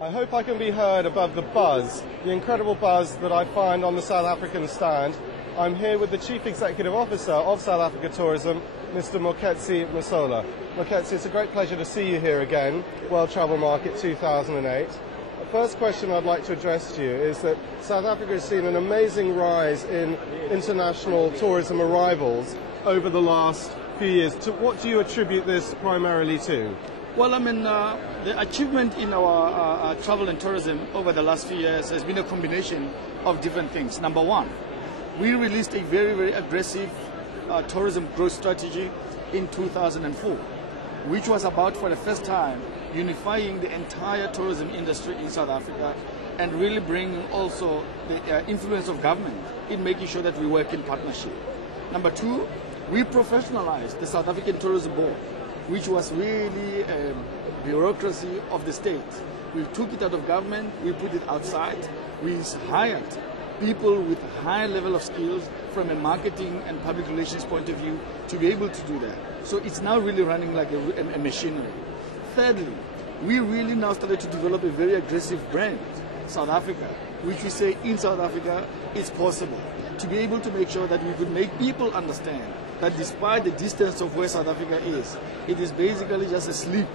I hope I can be heard above the buzz, the incredible buzz that I find on the South African stand. I'm here with the Chief Executive Officer of South Africa Tourism, Mr. Moeketsi Mosola. Moeketsi, it's a great pleasure to see you here again, World Travel Market 2008. The first question I'd like to address to you is that South Africa has seen an amazing rise in international tourism arrivals over the last few years. What do you attribute this primarily to? Well, the achievement in our travel and tourism over the last few years has been a combination of different things. Number one, we released a very, very aggressive tourism growth strategy in 2004, which was about, for the first time, unifying the entire tourism industry in South Africa and really bringing also the influence of government in making sure that we work in partnership. Number two, we professionalized the South African Tourism Board, which was really a bureaucracy of the state. We took it out of government, we put it outside, we hired people with high level of skills from a marketing and public relations point of view to be able to do that. So it's now really running like a machinery. Thirdly, we really now started to develop a very aggressive brand, South Africa, which we say in South Africa it's possible, to be able to make sure that we could make people understand that despite the distance of where South Africa is, it is basically just a sleep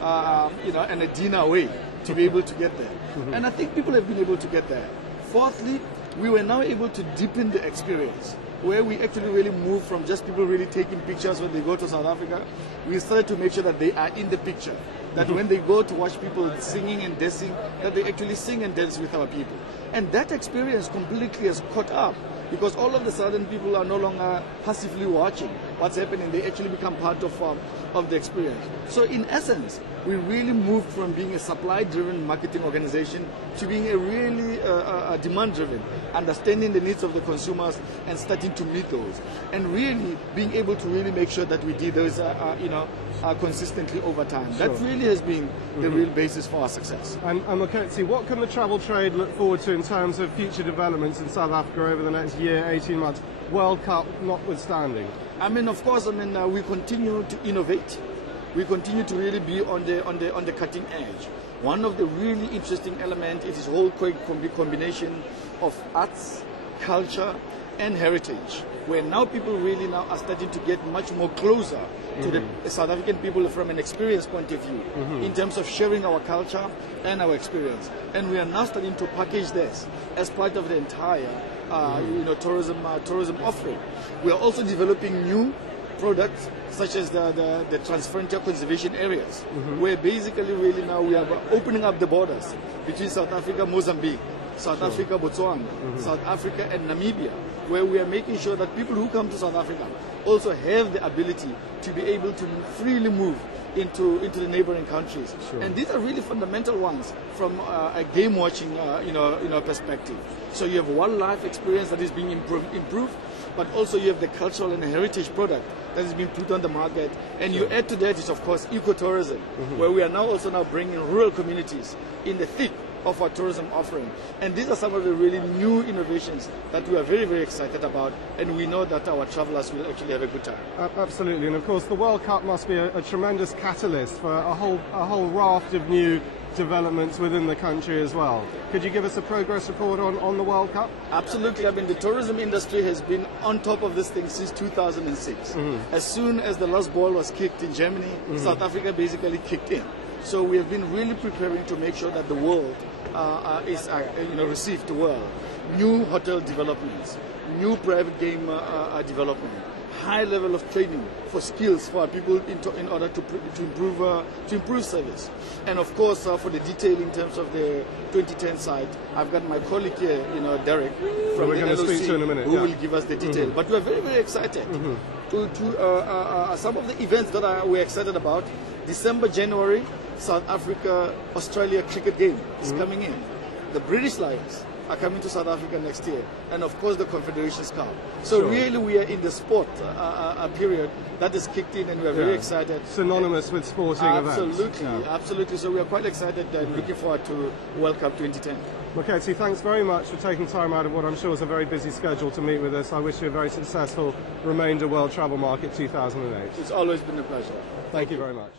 and a dinner away to be able to get there. Mm-hmm. And I think people have been able to get there. Fourthly, we were now able to deepen the experience, where we actually really moved from just people really taking pictures when they go to South Africa. We started to make sure that they are in the picture, that when they go to watch people singing and dancing, that they actually sing and dance with our people. And that experience completely has caught up, because all of a sudden people are no longer passively watching what's happening. They actually become part of the experience. So in essence, we really moved from being a supply-driven marketing organization to being a really demand-driven, understanding the needs of the consumers and starting to meet those, and really being able to really make sure that we did those consistently over time. Sure. That really has been the real basis for our success. And Moeketsi, what can the travel trade look forward to in terms of future developments in South Africa over the next year, 18 months, World Cup notwithstanding? Of course, we continue to innovate. We continue to really be on the cutting edge. One of the really interesting elements is this whole combination of arts, culture, and heritage, where now people really now are starting to get much more closer to the South African people from an experience point of view, in terms of sharing our culture and our experience. And we are now starting to package this as part of the entire tourism offering. We are also developing new products such as the transfrontier conservation areas, where basically really now we are opening up the borders between South Africa, Mozambique, South Africa, Botswana, South Africa and Namibia, where we are making sure that people who come to South Africa also have the ability to be able to freely move into the neighboring countries. Sure. And these are really fundamental ones from a game watching perspective. So you have wildlife experience that is being improved, but also you have the cultural and heritage product that is being put on the market. And you add to that is, of course, ecotourism, where we are now also bringing rural communities in the thick of our tourism offering. And these are some of the really new innovations that we are very, very excited about, and we know that our travelers will actually have a good time. Absolutely, and of course the World Cup must be a tremendous catalyst for a whole raft of new developments within the country as well. Could you give us a progress report on the World Cup? Absolutely. The tourism industry has been on top of this thing since 2006. As soon as the last ball was kicked in Germany, South Africa basically kicked in. So we have been really preparing to make sure that the world is received well. New hotel developments, new private game development, high level of training for skills for our people in order to improve service. And of course, for the detail in terms of the 2010 side, I've got my colleague here, Derek, from the LOC, speak to in a minute, who will give us the detail. But we are very, very excited to some of the events that we're excited about. December, January, South Africa, Australia cricket game is coming in. The British Lions are coming to South Africa next year, and of course the Confederations Cup. So really we are in the sport period that is kicked in, and we are very excited. Synonymous with sporting events. Absolutely. So we are quite excited and looking forward to World Cup 2010. Moeketsi, thanks very much for taking time out of what I'm sure is a very busy schedule to meet with us. I wish you a very successful remainder World Travel Market 2008. It's always been a pleasure. Thank you very much.